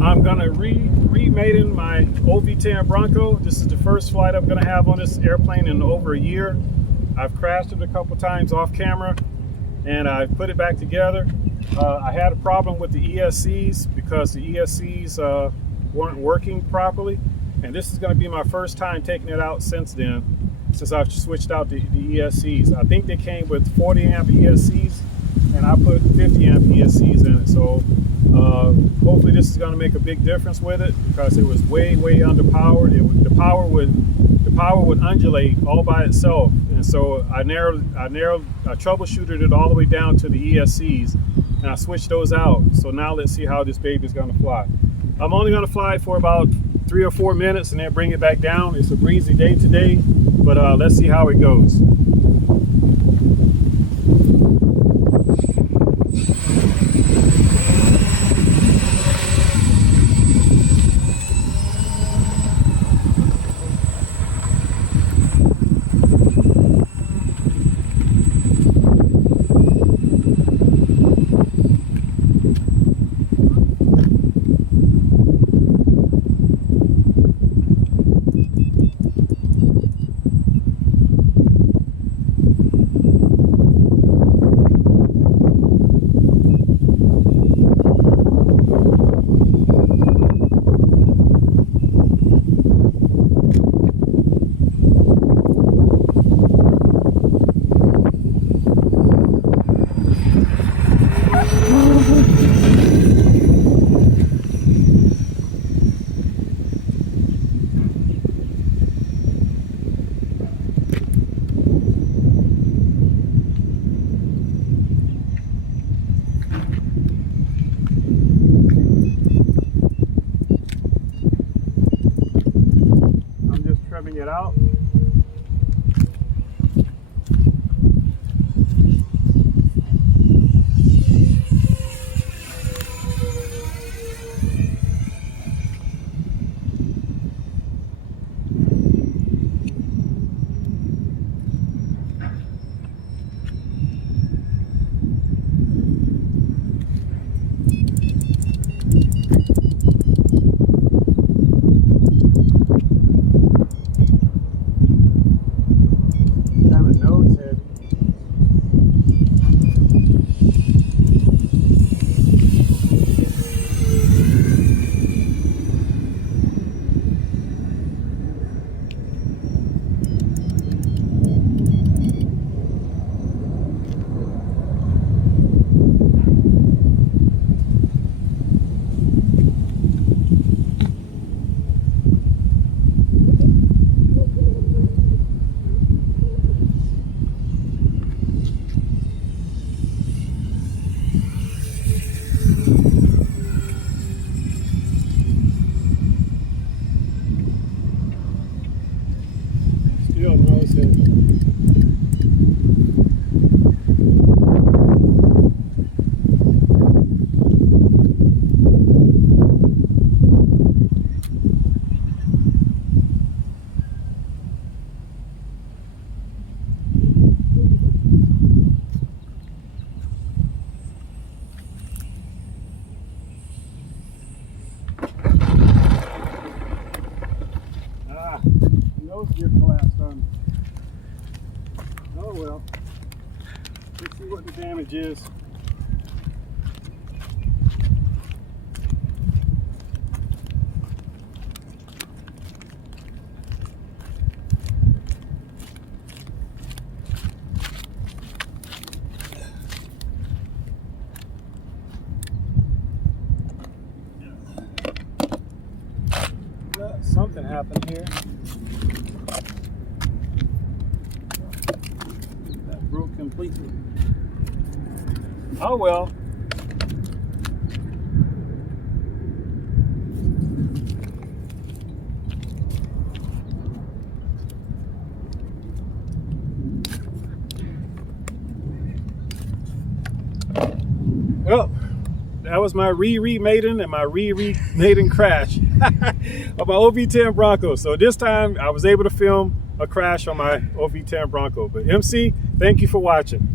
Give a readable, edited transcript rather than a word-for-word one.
I'm gonna Re-Maiden my OV-10 Bronco. This is the first flight I'm gonna have on this airplane in over a year. I've crashed it a couple times off camera, and I've put it back together. I had a problem with the ESCs because the ESCs weren't working properly, and this is gonna be my first time taking it out since then, since I've switched out the ESCs. I think they came with 40 amp ESCs, and I put 50 amp ESCs in it. So hopefully this is going to make a big difference with it, because it was way underpowered. The power would undulate all by itself, and so I troubleshooted it all the way down to the ESCs, and I switched those out. So now let's see how this baby is going to fly. I'm only going to fly for about 3 or 4 minutes and then bring it back down. It's a breezy day today, but let's see how it goes. Trimming it out. Still nose head. Nose gear collapsed on me. Oh well. Let's see what the damage is. Something happened here. That broke completely. Oh well. Well, that was my Re-Maiden and my Re-Maiden crash of my OV-10 Bronco. So this time I was able to film a crash on my OV-10 Bronco. But MC, thank you for watching.